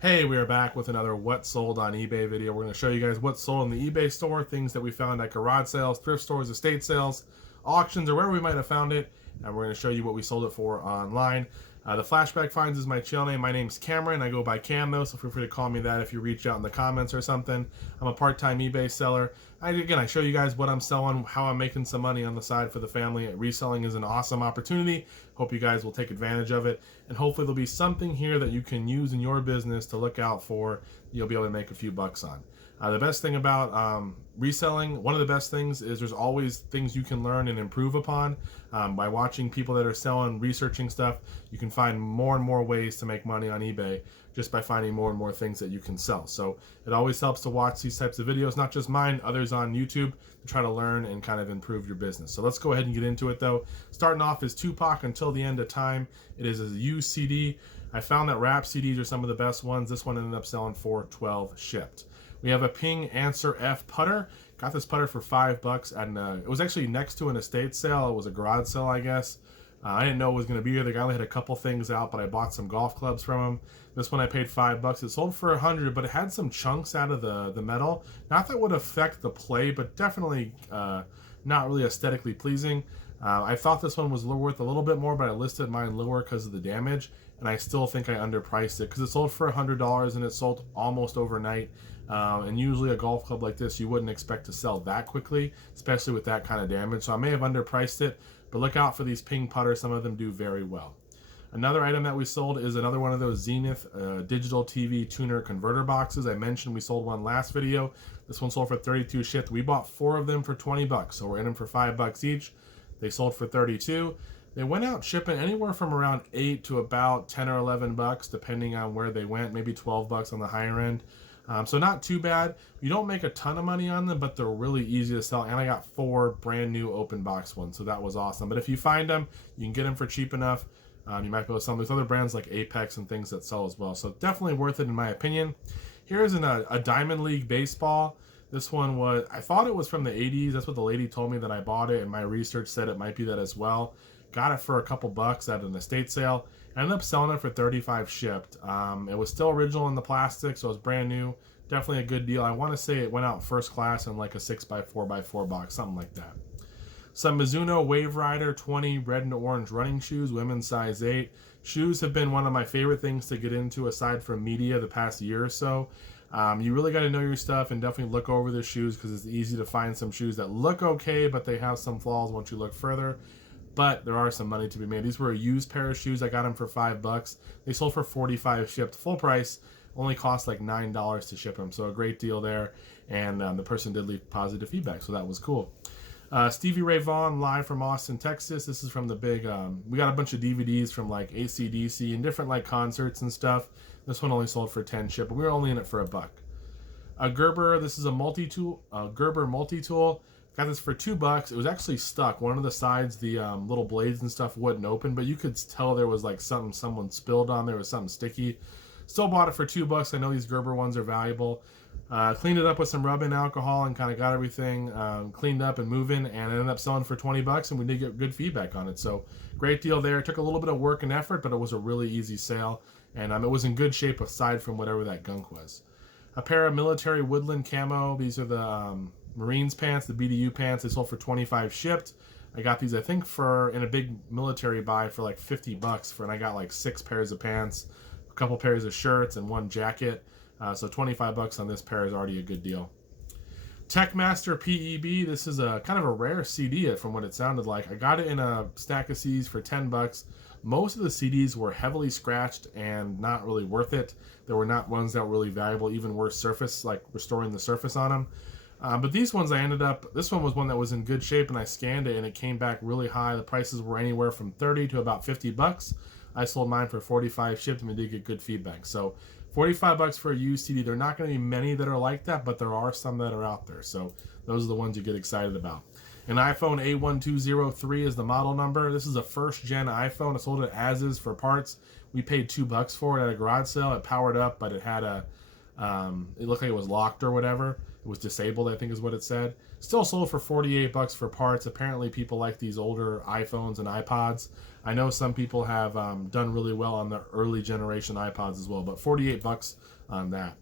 Hey, we are back with another What Sold on eBay video. We're going to show you guys what's sold in the eBay store, things that we found at garage sales, thrift stores, estate sales, auctions, or wherever we might have found it. And we're going to show you what we sold it for online. The Flashback Finds is my channel name. My name's Cameron. I go by Cam though, so feel free to call me that if you reach out in the comments or something. I'm a part-time eBay seller. I show you guys what I'm selling, how I'm making some money on the side for the family. Reselling is an awesome opportunity. Hope you guys will take advantage of it. And hopefully there'll be something here that you can use in your business to look out for. You'll be able to make a few bucks on. The best thing about reselling, one of the best things is there's always things you can learn and improve upon. By watching people that are selling, researching stuff, you can find more and more ways to make money on eBay just by finding more and more things that you can sell. So it always helps to watch these types of videos, not just mine, others on YouTube, to try to learn and kind of improve your business. So let's go ahead and get into it though. Starting off is Tupac Until the End of Time. It is a used CD. I found that rap CDs are some of the best ones. This one ended up selling for $12 shipped. We have a Ping Answer F putter. Got this putter for $5 and it was actually next to an estate sale. It was a garage sale, I guess. I didn't know it was going to be here. The guy only had a couple things out, but I bought some golf clubs from him. This one I paid $5. It sold for $100, but it had some chunks out of the metal. Not that would affect the play, but definitely not really aesthetically pleasing. I thought this one was worth a little bit more, but I listed mine lower because of the damage, and I still think I underpriced it because it sold for $100 and it sold almost overnight. And usually a golf club like this, you wouldn't expect to sell that quickly, especially with that kind of damage. So I may have underpriced it, but look out for these Ping putters. Some of them do very well. Another item that we sold is another one of those Zenith digital TV tuner converter boxes. I mentioned we sold one last video. This one sold for $32 shipped. We bought 4 of them for $20, so we're in them for $5 each. They sold for $32. They went out shipping anywhere from around $8 to about $10 or $11, depending on where they went. Maybe $12 on the higher end. So not too bad. You don't make a ton of money on them, but they're really easy to sell. And I got 4 brand new open box ones, so that was awesome. But if you find them, you can get them for cheap enough. You might be able to sell them. There's other brands like Apex and things that sell as well. So definitely worth it in my opinion. Here's a Diamond League baseball. This one was, I thought it was from the 80s. That's what the lady told me that I bought it, and my research said it might be that as well. Got it for a couple bucks at an estate sale. I ended up selling it for $35 shipped. It was still original in the plastic, so it was brand new. Definitely a good deal. I want to say it went out first class in like a 6x4x4 box, something like that. Some Mizuno Wave Rider 20 red and orange running shoes, women's size 8. Shoes have been one of my favorite things to get into aside from media the past year or so. You really got to know your stuff and definitely look over the shoes because it's easy to find some shoes that look okay, but they have some flaws once you look further. But there are some money to be made. These were a used pair of shoes. I got them for $5. They sold for $45 shipped. Full price. Only cost like $9 to ship them. So a great deal there. And the person did leave positive feedback. So that was cool. Stevie Ray Vaughan live from Austin, Texas. This is from the big, we got a bunch of DVDs from like AC/DC and different like concerts and stuff. This one only sold for 10 ship, but we were only in it for $1. A Gerber, this is a multi-tool, Gerber multi-tool. Got this for $2. It was actually stuck. One of the sides, the little blades and stuff wouldn't open, but you could tell there was like something someone spilled on there, was something sticky. Still bought it for $2. I know these Gerber ones are valuable. Cleaned it up with some rubbing alcohol and kind of got everything cleaned up and moving, and ended up selling for $20, and we did get good feedback on it. So great deal there. It took a little bit of work and effort, but it was a really easy sale, and it was in good shape aside from whatever that gunk was. A pair of military woodland camo. These are the Marines pants, the BDU pants. They sold for $25 shipped. I got these, I think, for in a big military buy for like $50 and I got like 6 pairs of pants, a couple pairs of shirts, and 1 jacket. So $25 on this pair is already a good deal. Techmaster PEB. This is a kind of a rare CD from what it sounded like. I got it in a stack of CDs for $10. Most of the CDs were heavily scratched and not really worth it. There were not ones that were really valuable, even worse surface, like restoring the surface on them. But these ones this one was one that was in good shape, and I scanned it and it came back really high. The prices were anywhere from $30 to about $50. I sold mine for $45 shipped, and we did get good feedback. So $45 for a used CD. There are not going to be many that are like that, but there are some that are out there. So those are the ones you get excited about. An iPhone A1203 is the model number. This is a first-gen iPhone. I sold it as is for parts. We paid $2 for it at a garage sale. It powered up, but it had it looked like it was locked or whatever. was disabled, I think is what it said. Still sold for 48 bucks for parts. Apparently people like these older iPhones and iPods. I know some people have done really well on the early generation iPods as well, but 48 bucks on that.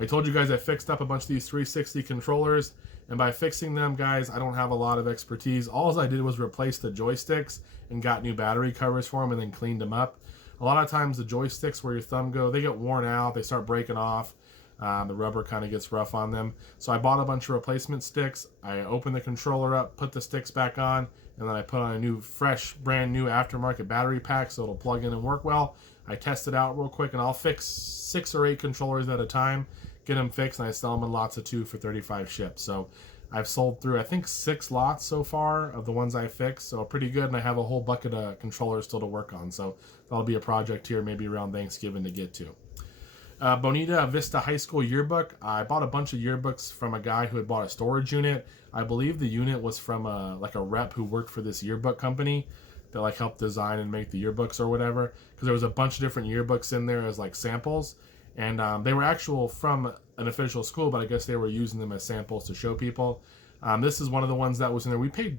I told you guys I fixed up a bunch of these 360 controllers, and by fixing them, guys, I don't have a lot of expertise. All I did was replace the joysticks and got new battery covers for them and then cleaned them up. A lot of times the joysticks where your thumb go, they get worn out, they start breaking off. The rubber kind of gets rough on them. So I bought a bunch of replacement sticks. I opened the controller up, put the sticks back on, and then I put on a new, fresh, brand new aftermarket battery pack so it'll plug in and work well. I test it out real quick, and I'll fix 6 or 8 controllers at a time, get them fixed, and I sell them in lots of 2 for 35 shipped. So I've sold through, I think, 6 lots so far of the ones I fixed, so pretty good, and I have a whole bucket of controllers still to work on. So that'll be a project here maybe around Thanksgiving to get to. Bonita Vista High School yearbook. I bought a bunch of yearbooks from a guy who had bought a storage unit. I believe the unit was from a rep who worked for this yearbook company that like helped design and make the yearbooks or whatever, because there was a bunch of different yearbooks in there as like samples, and they were actual from an official school, but I guess they were using them as samples to show people. This is one of the ones that was in there. We paid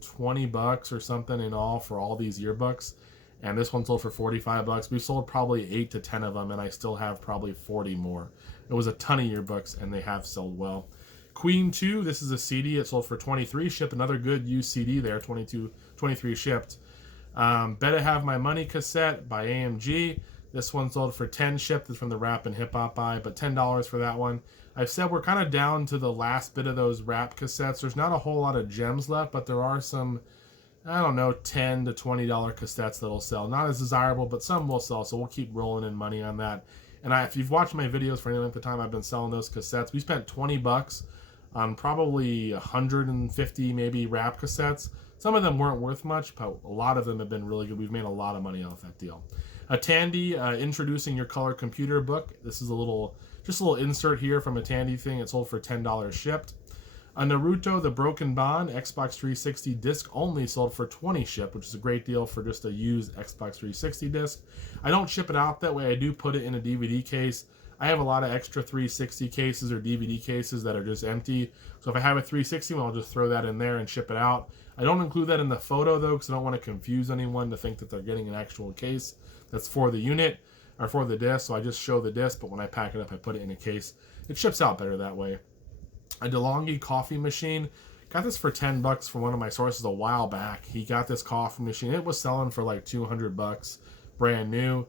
20 bucks or something in all for all these yearbooks, and this one sold for 45 bucks. We sold probably 8 to 10 of them, and I still have probably 40 more. It was a ton of yearbooks, and they have sold well. Queen 2, this is a CD. It sold for 23 shipped. Another good used CD there, 23 shipped. Better Have My Money cassette by AMG. This one sold for 10 shipped. It's from the Rap and Hip Hop buy, but $10 for that one. I've said we're kind of down to the last bit of those rap cassettes. There's not a whole lot of gems left, but there are some, I don't know, $10 to $20 cassettes that'll sell. Not as desirable, but some will sell, so we'll keep rolling in money on that. And if you've watched my videos for any length of time, I've been selling those cassettes. We spent 20 bucks on probably 150 maybe rap cassettes. Some of them weren't worth much, but a lot of them have been really good. We've made a lot of money off that deal. A Tandy, Introducing Your Color Computer book. This is just a little insert here from a Tandy thing. It sold for $10 shipped. A Naruto The Broken Bond Xbox 360 disc only sold for 20 shipped, which is a great deal for just a used Xbox 360 disc. I don't ship it out that way. I do put it in a DVD case. I have a lot of extra 360 cases or DVD cases that are just empty. So if I have a 360 one, I'll just throw that in there and ship it out. I don't include that in the photo though, because I don't want to confuse anyone to think that they're getting an actual case that's for the unit or for the disc. So I just show the disc, but when I pack it up, I put it in a case. It ships out better that way. A DeLonghi coffee machine. Got this for 10 bucks from one of my sources a while back. He got this coffee machine. It was selling for like 200 bucks, brand new.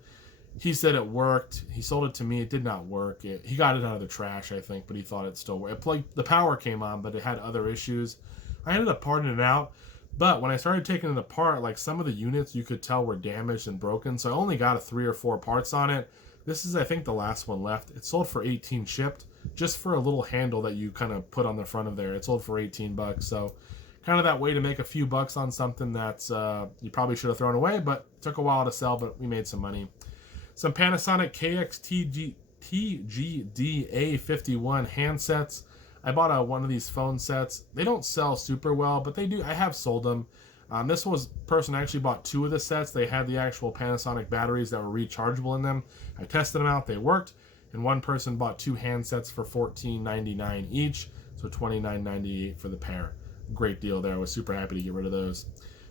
He said it worked. He sold it to me. It did not work. He got it out of the trash, I think, but he thought it still worked. The power came on, but it had other issues. I ended up parting it out, but when I started taking it apart, like some of the units you could tell were damaged and broken, so I only got 3 or 4 parts on it. This is, I think, the last one left. It sold for 18 shipped, just for a little handle that you kind of put on the front of there. It sold for 18 bucks, so kind of that way to make a few bucks on something that's you probably should have thrown away, but it took a while to sell, but we made some money. Some Panasonic Kxt Gda 51 handsets. I bought one of these phone sets. They don't sell super well, but they do. I have sold them. This person actually bought 2 of the sets. They had the actual Panasonic batteries that were rechargeable in them. I tested them out. They worked. And one person bought 2 handsets for $14.99 each, so $29.98 for the pair. Great deal there. I was super happy to get rid of those.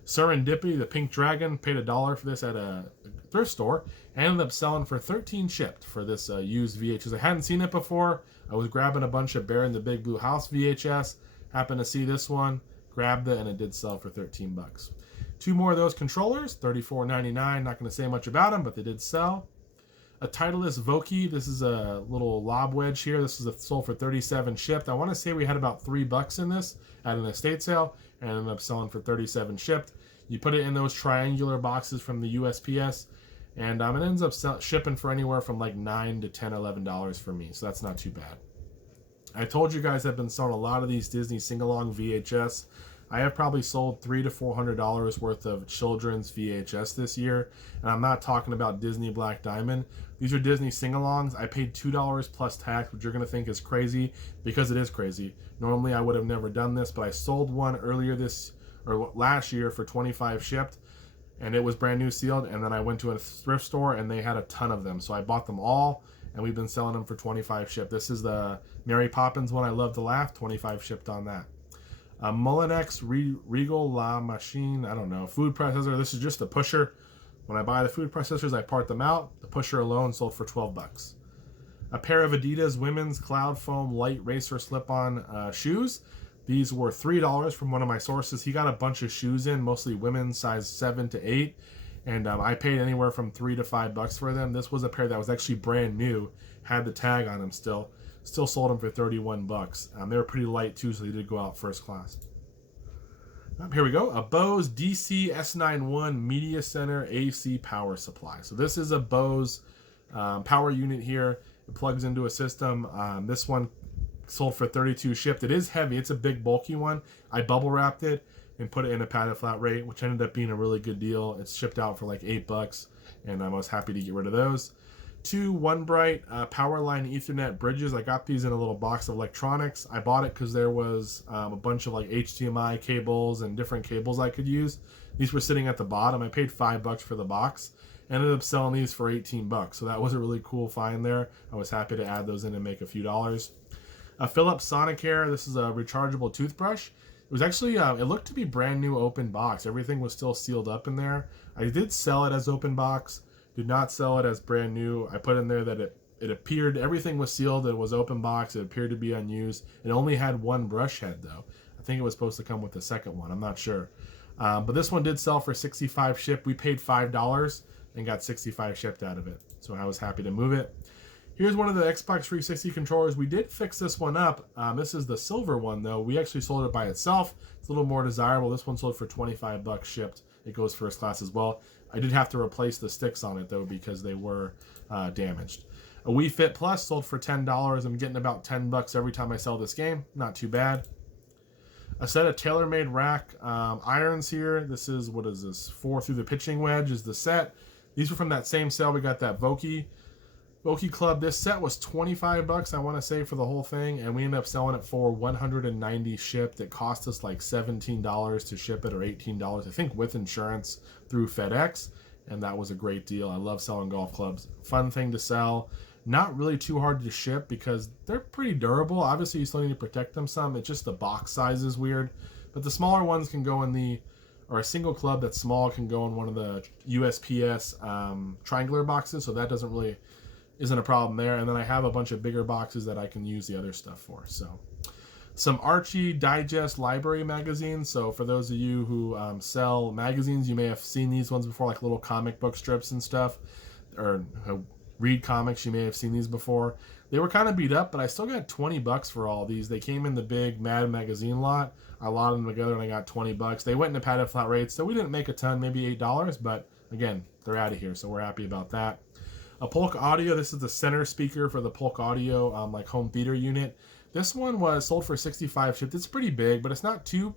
Serendipity, the Pink Dragon, paid $1 for this at a thrift store. I ended up selling for 13 shipped for this used VHS. I hadn't seen it before. I was grabbing a bunch of Bear in the Big Blue House VHS. Happened to see this one, grabbed it, and it did sell for 13 bucks. 2 more of those controllers, $34.99. Not going to say much about them, but they did sell. A Titleist Voki. This is a little lob wedge here. This is sold for 37 shipped. I want to say we had about $3 in this at an estate sale, and ended up selling for 37 shipped. You put it in those triangular boxes from the USPS, and it ends up shipping for anywhere from like $9 to $10, $11 for me, so that's not too bad. I told you guys I've been selling a lot of these Disney sing-along VHS. I have probably sold $300 to $400 worth of children's VHS this year, and I'm not talking about Disney Black Diamond. These are Disney sing-alongs. I paid $2 plus tax, which you're going to think is crazy, because it is crazy. Normally I would have never done this, but I sold one last year for 25 shipped, and it was brand new sealed, and then I went to a thrift store and they had a ton of them, so I bought them all, and we've been selling them for 25 shipped. This is the Mary Poppins one, I Love to Laugh, 25 shipped on that. Mullinex Regal La Machine, I don't know, food processor. This is just a pusher. When I buy the food processors, I part them out. The pusher alone sold for 12 bucks. A pair of Adidas women's Cloud Foam light racer slip-on shoes. These were $3 from one of my sources. He got a bunch of shoes in, mostly women's, size 7 to 8. And I paid anywhere from $3 to $5 for them. This was a pair that was actually brand new, had the tag on them still. Still sold them for 31 bucks. They were pretty light too, so they did go out first class. Here we go. A Bose DC S91 Media Center AC power supply. So this is a Bose power unit here. It plugs into a system. This one sold for 32 shipped. It is heavy. It's a big bulky one. I bubble wrapped it and put it in a padded flat rate, which ended up being a really good deal. It's shipped out for like $8, and I was happy to get rid of those. 2 OneBright Powerline Ethernet bridges. I got these in a little box of electronics. I bought it because there was a bunch of like HDMI cables and different cables I could use. These were sitting at the bottom. I paid $5 for the box. Ended up selling these for 18 bucks. So that was a really cool find there. I was happy to add those in and make a few dollars. A Philips Sonicare. This is a rechargeable toothbrush. It was actually, it looked to be brand new open box. Everything was still sealed up in there. I did sell it as open box. Did not sell it as brand new. I put in there that it appeared, everything was sealed. It was open box. It appeared to be unused. It only had one brush head though. I think it was supposed to come with the second one. I'm not sure. But this one did sell for 65 shipped. We paid $5 and got 65 shipped out of it. So I was happy to move it. Here's one of the Xbox 360 controllers. We did fix this one up. This is the silver one though. We actually sold it by itself. It's a little more desirable. This one sold for 25 bucks shipped. It goes first class as well. I did have to replace the sticks on it though because they were damaged. A Wii Fit Plus sold for $10. I'm getting about 10 bucks every time I sell this game. Not too bad. A set of TaylorMade rack irons here. This is, what is this? 4 through the pitching wedge is the set. These were from that same sale. We got that Voki Club. This set was 25 bucks, I want to say, for the whole thing, and we ended up selling it for 190 shipped. It cost us like $17 to ship it, or $18, I think, with insurance through FedEx, and that was a great deal. I love selling golf clubs. Fun thing to sell. Not really too hard to ship because they're pretty durable. Obviously, you still need to protect them some. It's just the box size is weird, but the smaller ones can go in the, or a single club that's small can go in one of the USPS triangular boxes, so that isn't a problem there. And then I have a bunch of bigger boxes that I can use the other stuff for. So some Archie Digest library magazines. So for those of you who sell magazines, you may have seen these ones before, like little comic book strips and stuff, or read comics. You may have seen these before. They were kind of beat up, but I still got 20 bucks for all these. They came in the big Mad Magazine lot. I lotted them together and I got 20 bucks. They went into padded flat rates, so we didn't make a ton, maybe $8, but again, they're out of here, so we're happy about that. A Polk Audio. This is the center speaker for the Polk Audio like home theater unit. This one was sold for 65 shipped. It's pretty big, but it's not too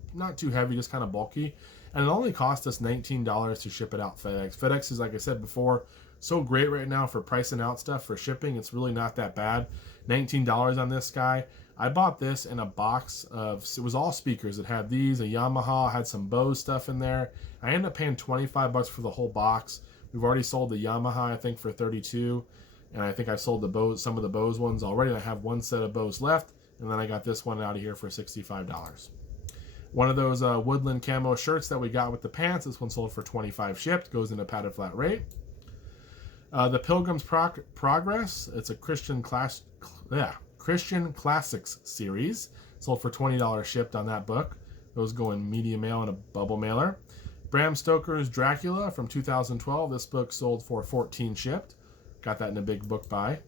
heavy, just kind of bulky. And it only cost us $19 to ship it out FedEx. FedEx is, like I said before, so great right now for pricing out stuff for shipping. It's really not that bad. $19 on this guy. I bought this in a box of, it was all speakers. It had these, a Yamaha, had some Bose stuff in there. I ended up paying 25 bucks for the whole box. We've already sold the Yamaha, I think, for 32, and I think I've sold the Bose, some of the Bose ones already. I have one set of Bose left, and then I got this one out of here for $65. One of those woodland camo shirts that we got with the pants. This one sold for 25 shipped. Goes in a padded flat rate. The Pilgrim's Progress. It's a Christian Classics series. Sold for $20 shipped on that book. Those go in media mail and a bubble mailer. Bram Stoker's Dracula from 2012. This book sold for 14 shipped. Got that in a big book buy.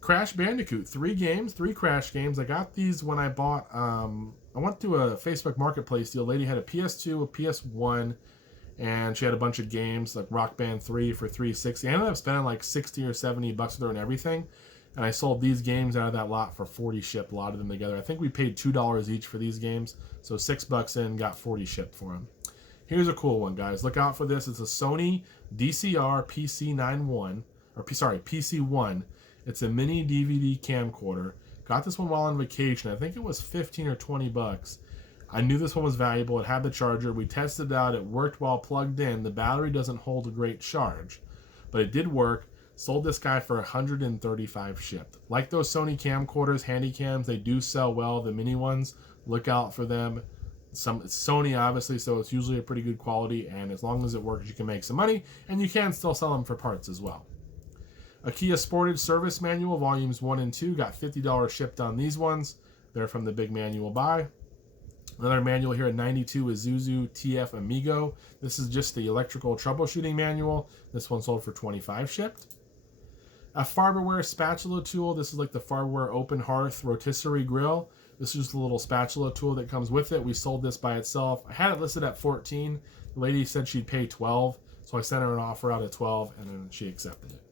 Crash Bandicoot. 3 Crash games. I got these when I bought, I went through a Facebook Marketplace deal. Lady had a PS2, a PS1, and she had a bunch of games like Rock Band 3 for $360. I ended up spending like 60 or 70 bucks with her and everything. And I sold these games out of that lot for 40 shipped, a lot of them together. I think we paid $2 each for these games. So $6 in, got 40 shipped for them. Here's a cool one, guys. Look out for this. It's a Sony DCR PC1. It's a mini DVD camcorder. Got this one while on vacation. I think it was 15 or 20 bucks. I knew this one was valuable. It had the charger. We tested it out. It worked while plugged in. The battery doesn't hold a great charge, but it did work. Sold this guy for $135 shipped. Like those Sony camcorders, handy cams, they do sell well. The mini ones, look out for them. It's Sony, obviously, so it's usually a pretty good quality, and as long as it works, you can make some money, and you can still sell them for parts as well. A Kia Sportage Service Manual, volumes 1 and 2, got $50 shipped on these ones. They're from the big manual buy. Another manual here at 92 is Isuzu TF Amigo. This is just the electrical troubleshooting manual. This one sold for $25 shipped. A Farberware spatula tool. This is like the Farberware Open Hearth Rotisserie Grill. This is just a little spatula tool that comes with it. We sold this by itself. I had it listed at $14. The lady said she'd pay $12, so I sent her an offer out at $12, and then she accepted it.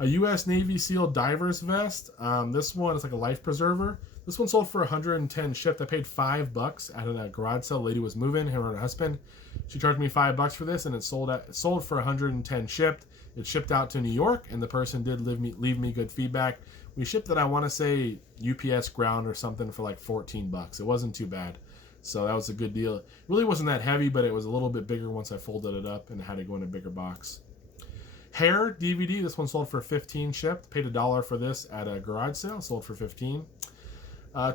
A U.S. Navy SEAL diver's vest. This one is like a life preserver. This one sold for $110 shipped. I paid $5 at a garage sale. The lady was moving, him and her husband. She charged me $5 for this, and it sold for $110 shipped. It shipped out to New York, and the person did leave me good feedback. We shipped it, I want to say, UPS ground or something for like $14. It wasn't too bad. So that was a good deal. It really wasn't that heavy, but it was a little bit bigger once I folded it up and had to go in a bigger box. Hair DVD. This one sold for $15 shipped. Paid $1 for this at a garage sale. Sold for $15.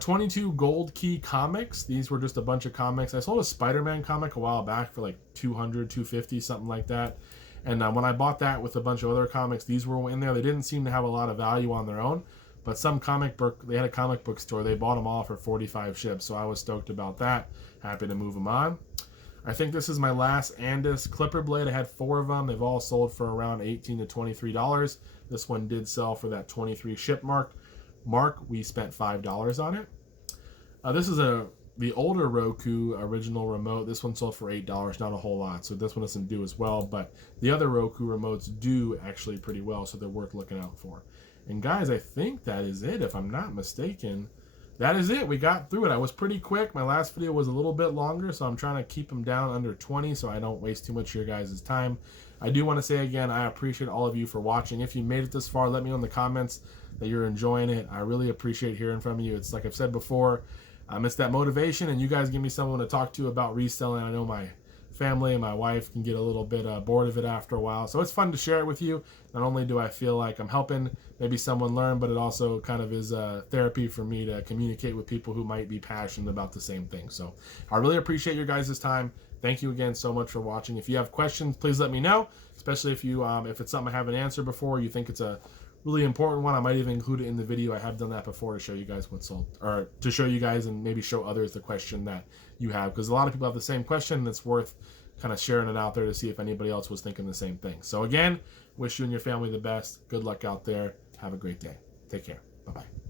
22 Gold Key comics. These were just a bunch of comics. I sold a Spider-Man comic a while back for like $200, $250, something like that. And when I bought that with a bunch of other comics, these were in there. They didn't seem to have a lot of value on their own, but some comic book, they had a comic book store. They bought them all for $45 shipped, so I was stoked about that. Happy to move them on. I think this is my last Andis clipper blade. I had 4 of them. They've all sold for around $18 to $23. This one did sell for that 23 ship mark. We spent $5 on it. This is the older Roku original remote. This one sold for $8, not a whole lot, so this one doesn't do as well, but the other Roku remotes do actually pretty well, so they're worth looking out for. And guys, I think that is it, if I'm not mistaken. That is it. We got through it. I was pretty quick. My last video was a little bit longer, so I'm trying to keep them down under 20 so I don't waste too much of your guys' time. I do want to say again, I appreciate all of you for watching. If you made it this far, let me know in the comments that you're enjoying it. I really appreciate hearing from you. It's like I've said before, it's that motivation, and you guys give me someone to talk to about reselling. I know my family and my wife can get a little bit bored of it after a while, so it's fun to share it with you. Not only do I feel like I'm helping maybe someone learn, but it also kind of is therapy for me to communicate with people who might be passionate about the same thing. So I really appreciate your guys' time. Thank you again so much for watching. If you have questions, please let me know, especially if you if it's something I haven't answered before, you think it's a really important one. I might even include it in the video. I have done that before to show you guys what's sold, or to show you guys and maybe show others the question that you have, because a lot of people have the same question, and it's worth kind of sharing it out there to see if anybody else was thinking the same thing. So again, wish you and your family the best. Good luck out there. Have a great day. Take care. Bye-bye.